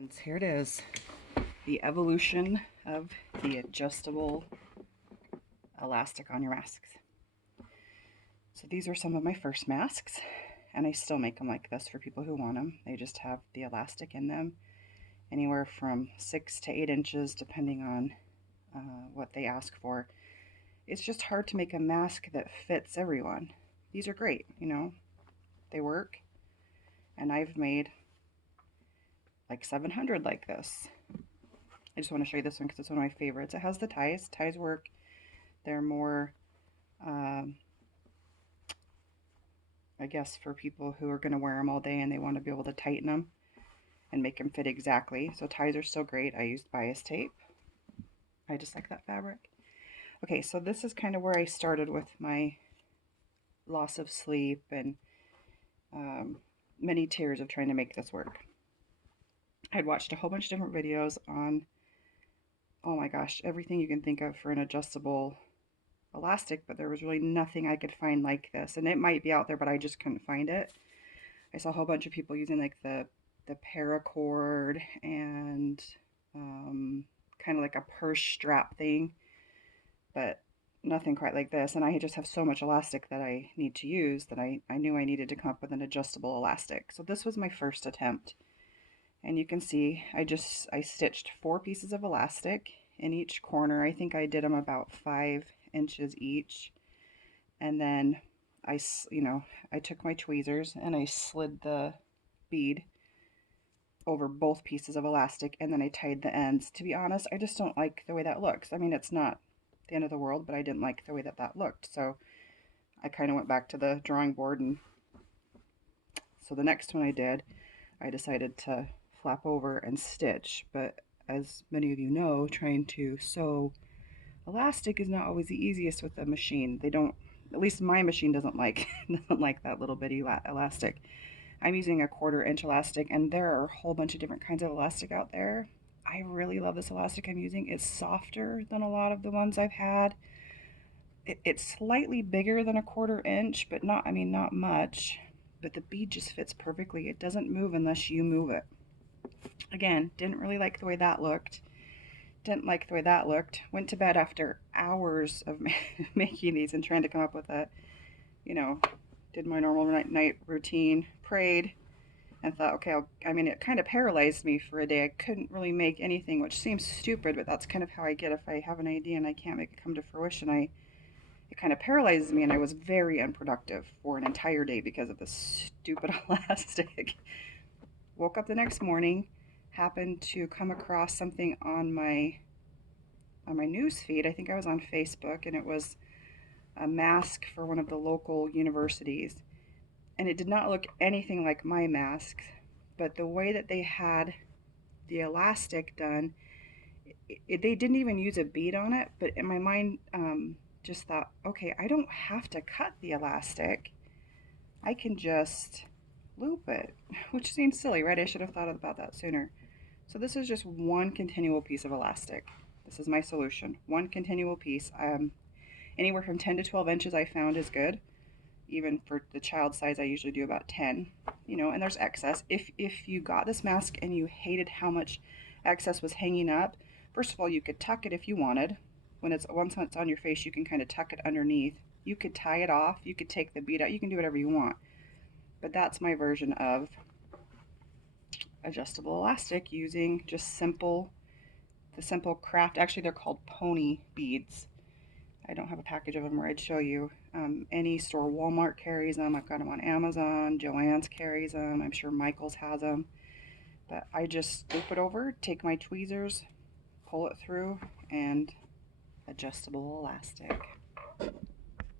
And here it is, the evolution of the adjustable elastic on your masks. So these are some of my first masks, and I still make them like this for people who want them. They just have the elastic in them, anywhere from 6 to 8 inches depending on what they ask for. It's just hard to make a mask that fits everyone. These are great, they work, and I've made like 700 like this. I just want to show you this one because it's one of my favorites. It has the ties. Ties work. They're more, I guess, for people who are going to wear them all day and they want to be able to tighten them and make them fit exactly. So ties are still great. I used bias tape. I just like that fabric. Okay, so this is kind of where I started with my loss of sleep and many tears of trying to make this work. I'd watched a whole bunch of different videos on, oh my gosh, everything you can think of for an adjustable elastic, but there was really nothing I could find like this. And it might be out there, but I just couldn't find it. I saw a whole bunch of people using like the paracord and kind of like a purse strap thing, but nothing quite like this. And I just have so much elastic that I need to use that I knew I needed to come up with an adjustable elastic. So this was my first attempt. And you can see I stitched 4 pieces of elastic in each corner. I think I did them about 5 inches each. And then I took my tweezers and I slid the bead over both pieces of elastic, and then I tied the ends. To be honest, I just don't like the way that looks. I mean, it's not the end of the world, but I didn't like the way that looked. So I kind of went back to the drawing board, and so the next one I decided to flap over and stitch. But as many of you know, trying to sew elastic is not always the easiest with a machine. They don't, at least my machine doesn't like that little bitty elastic. I'm using a 1/4 inch elastic, and there are a whole bunch of different kinds of elastic out there. I really love this elastic I'm using. It's softer than a lot of the ones I've had. It's slightly bigger than a 1/4 inch, but not much. But the bead just fits perfectly. It doesn't move unless you move it. Again, didn't really like the way that looked. Didn't like the way that looked. Went to bed after hours of making these and trying to come up with a, did my normal night routine, prayed, and thought, okay, it kind of paralyzed me for a day. I couldn't really make anything, which seems stupid, but that's kind of how I get if I have an idea and I can't make it come to fruition. It kind of paralyzes me, and I was very unproductive for an entire day because of this stupid elastic. Woke up the next morning, happened to come across something on my news feed. I think I was on Facebook, and it was a mask for one of the local universities. And it did not look anything like my mask, but the way that they had the elastic done, they didn't even use a bead on it. But in my mind, just thought, okay, I don't have to cut the elastic. I can just loop it, which seems silly, right? I should have thought about that sooner. So this is just one continual piece of elastic. This is my solution. One continual piece. Anywhere from 10 to 12 inches I found is good. Even for the child size, I usually do about 10, and there's excess. If you got this mask and you hated how much excess was hanging up, first of all, you could tuck it if you wanted. Once it's on your face, you can kind of tuck it underneath. You could tie it off. You could take the bead out. You can do whatever you want. But that's my version of adjustable elastic using just the simple craft. Actually, they're called pony beads. I don't have a package of them where I'd show you. Any store, Walmart carries them. I've got them on Amazon. Joann's carries them. I'm sure Michael's has them. But I just loop it over, take my tweezers, pull it through, and adjustable elastic.